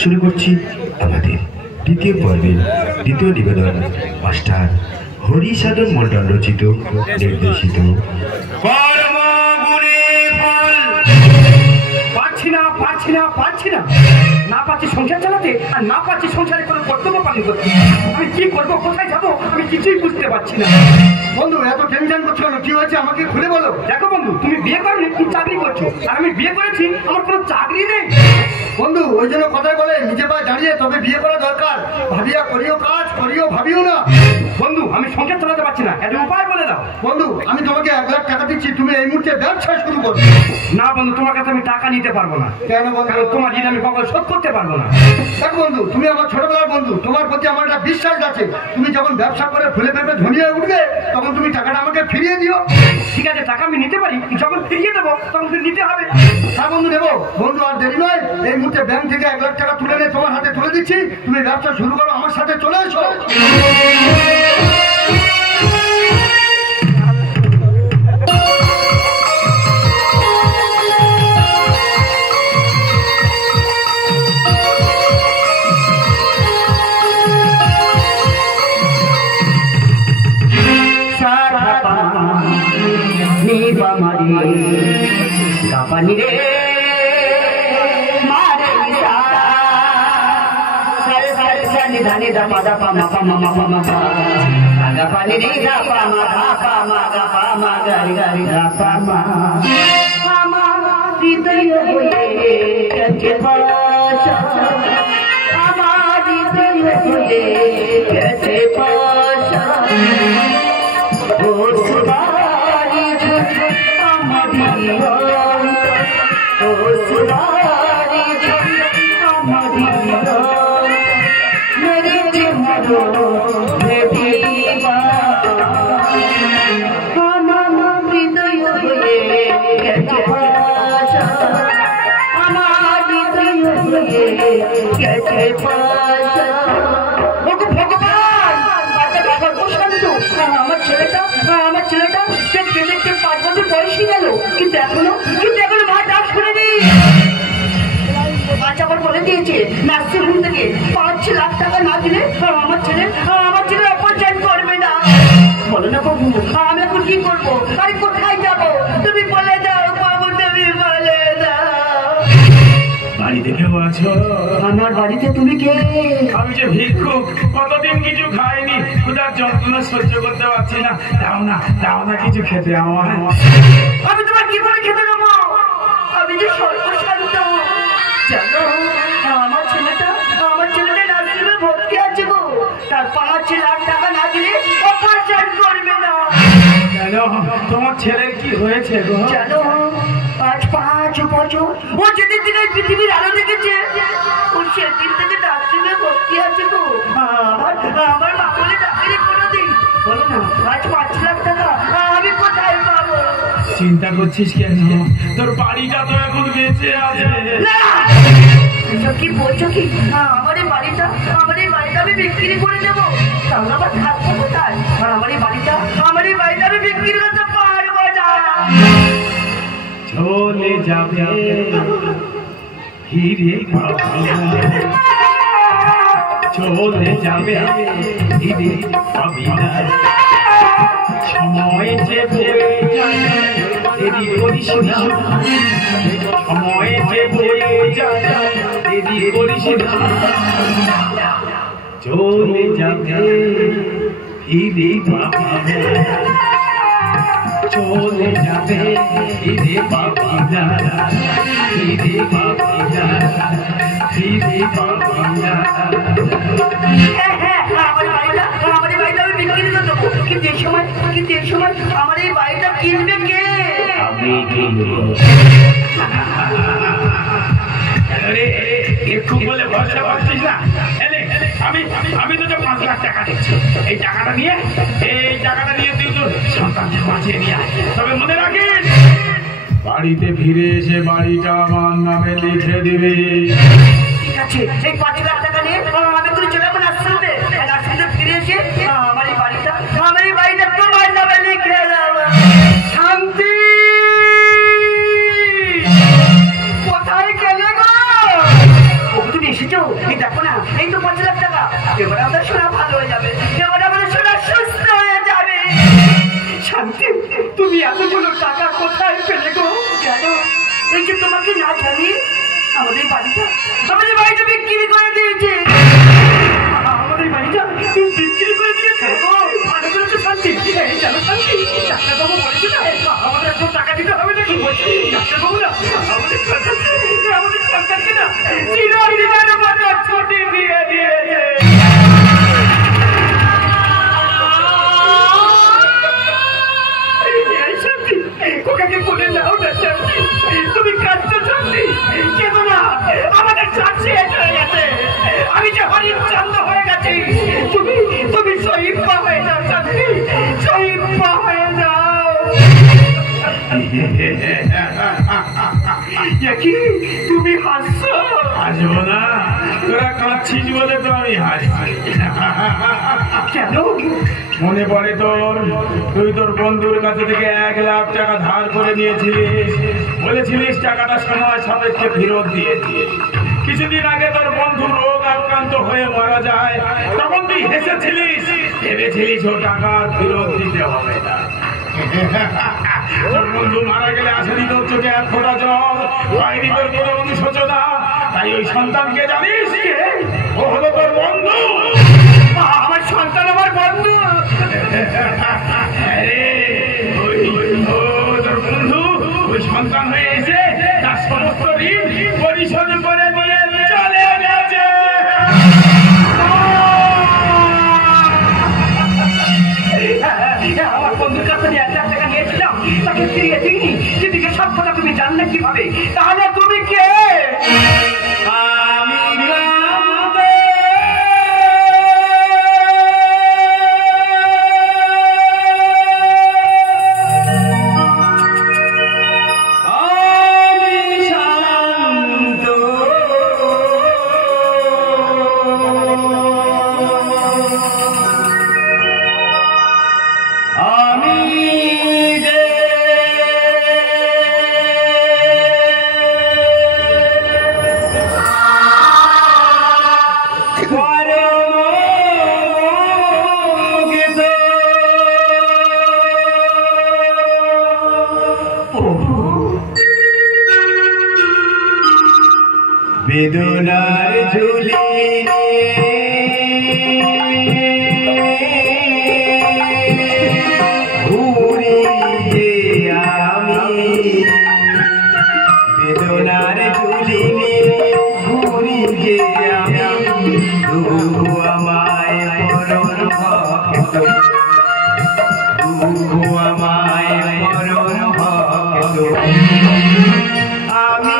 শুরু করছি আমাদের দ্বিতীয় পর্বের দ্বিতীয় নিবেদন মাস্টার হরিসাধন মণ্ডল রচিত নির্দেশিত না পাচ্ছি সংসার চালাতে আর না পাচ্ছি সংসারে কোনো কর্তব্য পালন করতে। আমি কি করবো, কোথায় যাবো, আমি কিছুই বুঝতে পারছি না। বন্ধু এত টেনশন করছো না, কি হয়েছে আমাকে খুলে বলো। দেখো বন্ধু, তুমি বিয়ে করোনি, তুমি চাকরি করছো, আর আমি বিয়ে করেছি, আমার কোনো চাকরি নেই। বন্ধু ওই জন্য কথাই বলে নিজে পায়ে দাঁড়িয়ে তবে বিয়ে করা দরকার। ভাবিয়া করিও কাজ, করিও ভাবিও না। বন্ধু আমি সংসার চালাতে পারছি না, একটা উপায় বলে দাও। বন্ধু আমি তোমাকে 1 লাখ টাকা দিচ্ছি, তুমি এই মুহূর্তে ব্যবসা শুরু করো। না বন্ধু, তোমার কাছে আমি টাকা নিতে পারবো না। কেন বন্ধু? কারণ তোমার ঋণ আমি কখনো শোধ করতে পারবো না। দেখ বন্ধু, তুমি আমার ছোটবেলার বন্ধু, তোমার প্রতি আমার একটা বিশ্বাস আছে। তুমি যখন ব্যবসা করে ফুলে ফেপে ধনী হয়ে উঠবে তখন তুমি টাকাটা আমাকে ফিরিয়ে দিও। ঠিক আছে, টাকা আমি নিতে পারি, যখন ফিরিয়ে দেবো তখন তুমি নিতে হবে। হ্যাঁ বন্ধু দেবো। বন্ধু আর দেরি নয়, এই মুহূর্তে ব্যাংক থেকে 1 লাখ টাকা তুলে নিয়ে তোমার হাতে তুলে দিচ্ছি। তুমি ব্যবসা শুরু করো, আমার সাথে চলে এসো। Kapani re mare sa sar sar sa ni dhani da pa da pa ma pa ma ma pa ma pa da pa ni re da pa ma ga pa ma ga pa ma ga ri ga ri da pa ma ama hriday hoye kache pasha ama hriday hoye kache pasha o subari amadi ओ सुनारी हमारी मेरे जिमरो में दीवा हमारा हृदय होए कैसे भाषा हमारी हृदय होए कैसे भाषा भगवान बात बाबा को शांत আমার ছেলেটা কেঁদে 5 বছর বয়সী গেল, কিন্তু এখনো মা ডাক শুনেনি। বাচ্চা আবার বলে দিয়েছে নার্সিং হোম থেকে 5 লাখ টাকা না দিলে আমার ছেলে অপারেশন করবে না। বলো না বাবু, আমি এখন কি করবো, আমি কোথায় যাবো? তুমি বলে দাও বাবু, তুমি বলে দাও। বাড়িতে কেউ আছো? আমার বাড়িতে তুমি কে? আমি যে ভিক্ষুক, কতদিন কিছু খাইনি, ক্ষুধার যন্ত্রণা সহ্য করতে পারছি না। দাও না কিছু খেতে আমার। আমি তোমার কি করে খেতে দেবো? আমি যে সর্বশান্ত। জানো আমার ছেলেটা নার্সিংহোমে ভর্তি আছে গো, তার 5 লাখ টাকা না দিলে অপারেশন করবে না। জানো তোমার ছেলের কি হয়েছে গো? জানো আজ 5 বছর ও যেদিন দিন এই পৃথিবীর আলো দেখেছে, ও সেদিন থেকে নার্সিংহোমে ভর্তি আছে গো। আমার মা বলে ডাকেনি কোনোদিন। বলো না আজ 5 লাখ টাকা আমি কোথায় পাবো? চিন্তা করছিস কেন? তোর বাড়িটা তো এখন বেঁচে আছে। এসব কি বলছো কি? আমার এই বাড়িটা আমি বিক্রি করে দেবো, তাহলে আবার থাকবো কোথায়? আর আমার এই বাড়িটা আমি বিক্রি করতে পারবো না। চলে যাবে হিরে চলে যাবে হিরে সময় যে বয়ে যায় দেরি করিস না, সময় যে বয়ে যায় দেরি করিস না। চলে যাবে হিরে বাবা, চলে যাবে হিরে বাবা, হিরে বাবা, হিরে বাবা। আমার এই বাড়িটা আমি বিক্রি করে দেবো, কিন্তু এই সময় আমার এই বাড়িটা কিনবে কে? আমি একটু বলে ভরসা করছিস না? আমি তোকে 5 লাখ টাকা দিচ্ছি, এই টাকাটা নিয়ে তুই তোর সন্তানকে বাঁচিয়ে নিয়ে আয়। তবে মনে রাখিস, বাড়িতে ফিরে এসে বাড়িটা আমার নামে লিখে দিবি। ঠিক আছে, এই 5 লাখ টাকা নিয়ে আমি তুই চলে যাবো নার্সিংহোমে, ফিরে এসে আমার এই বাড়িটা তোমার নামে লিখে দেবো। শান্তি কোথায় গেলে গো? তুমি এসেছো? এই তো 5 লাখ টাকা, এবার আমাদের সোনা ভালো হয়ে যাবে, এবার আমাদের সোনা সুস্থ হয়ে যাবে। শান্তি, তুমি এতগুলো টাকা কোথায় পেলে গো? জানো, এই যে তোমাকে না জানি আমাদের বাড়িটা বিক্রি করে দিয়েছে। আমাদের বাড়িটা তুমি বিক্রি করে দিয়েছে? ভালো করেছো শান্তি। এই জানো শান্তি, ডাক্তারবাবু বলেছে না আমাদের একটু টাকা দিতে হবে নাকি? বলছি ডাক্তারবাবু না আমাদের সরকারকে না চিরদিনের মতো ছুটি দিয়ে দিয়েছে। কোকাকে কোলে নাও না শান্তি, তুমি কাঁদছো শান্তি, কেন না? আমাদের চাকরি হয়ে গেছে, আমি যে হরিণ চান্দ হয়ে গেছি, তুমি শহীদা হয়ে যাও শান্তি, শহীদা হয়ে যাও। কি তুমি হাসছো? হাসবো না, তোরা কাঁদছিস বলে তো আমি হাসছি। কেন? মনে পড়ে তোর, তুই তোর বন্ধুর কাছে থেকে 1 লাখ টাকা ধার করে নিয়েছিলিস, বলেছিলিস টাকাটা সময় সাপেক্ষে ফেরত দিয়ে দিয়ে। কিছুদিন আগে তোর বন্ধু রোগ আক্রান্ত হয়ে মারা যায়, তখন তুই হেসেছিলিস, ভেবেছিলিস ও টাকা ফেরত দিতে হবে না। তোর বন্ধু মারা গেলে আসেনি তোর চোখে 1 ফোঁটা জল, হয়নি তোর কোনো অনুশোচনা, তাই ওই সন্তানকে জানিস ও হলো তোর বন্ধু। আমার সন্তান আমার বন্ধু? তোর বন্ধু ওই সন্তান হয়ে এসে তার সমস্ত ঋণ পরিশোধ করে দিয়ে চলে গেছে। আমার বন্ধুর কাছে 1 লাখ টাকা নিয়েছিলাম, তাকে ফিরিয়ে দিইনি। যেদিকে সব কথা তুমি জানলে কিভাবে? তাহলে তুমি কে? বেদনার ঝুলি ঘুরি যে আমি, বেদনার ঝুলি ঘুরি যে আমি, তবু আমায় মরণ ভক্ত, তবু আমায় মরণ ভক্ত। আমি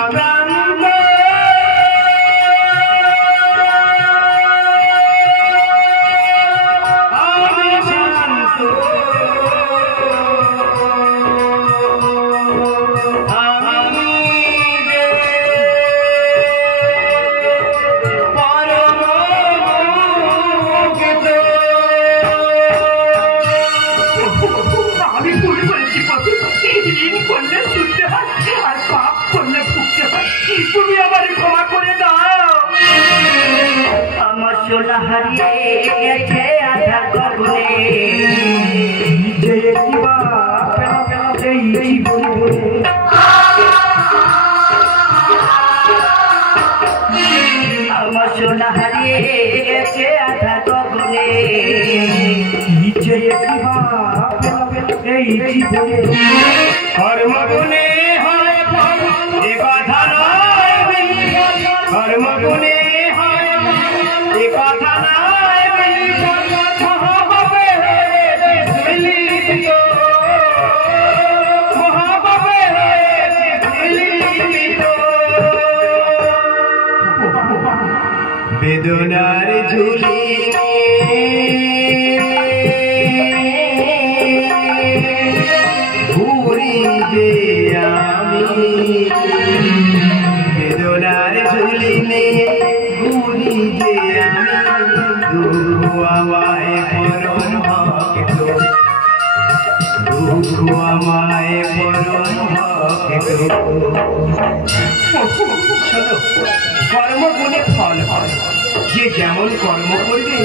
তুমি আমার ক্ষমা করে দাও। আমার সোনা হারিয়ে গেছে আধার গগনে, আমার সোনা হারিয়ে গেছে আধার গগনে, এই জীবনে কর্মগুণে হয় এ কথা নয়, কর্মগুণে হয় এ কথা নয়, মহাভাবে মিলিত, মহাভাবে মিলিত। বেদনার ঝুলি ঘুরি যে আমি, বেদনার ঝুলি ঘুরি যে আমি, তবু আমায় মরণ ভক্ত, তবু আমায় মরণ ভক্ত। কর্মগুণে ফল হয়, যে যেমন কর্ম করবে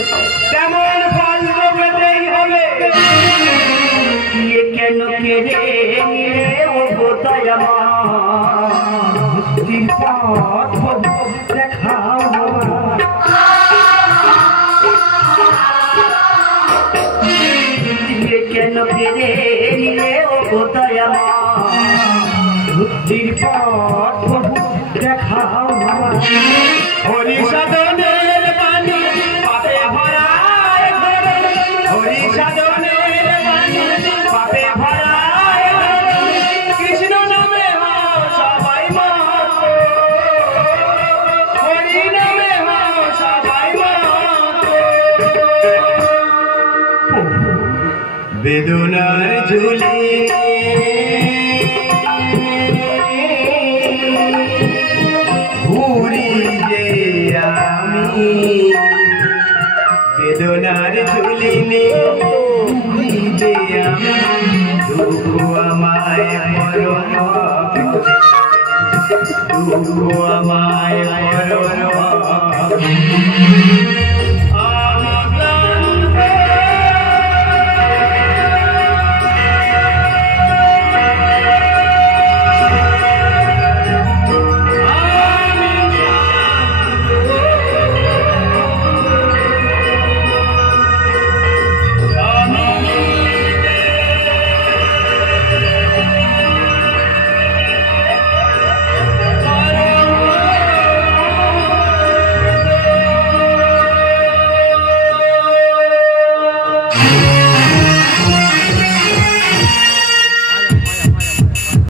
তেমন ফল তো পেতেই হবে। কেন কেড়ে নিয়ে ও গোতায় আমার দেখাও কেন কেড়ে নিলে ও গোতায় আমার বুদ্ধির পথ দেখাও হরি সাধনের বাণী পাপে ভরা, হরি সাধনের বাণী পাপে ভরা, কৃষ্ণ নামে হও সবাই মত, হরি নামে হও সবাই মত। বেদনার ঝুলি ঘুরি যে আমি, বেদনার ঝুলি ঘুরি যে আমি, দুঃখ আমায় মরণ, দুঃখ আমায় মরণ।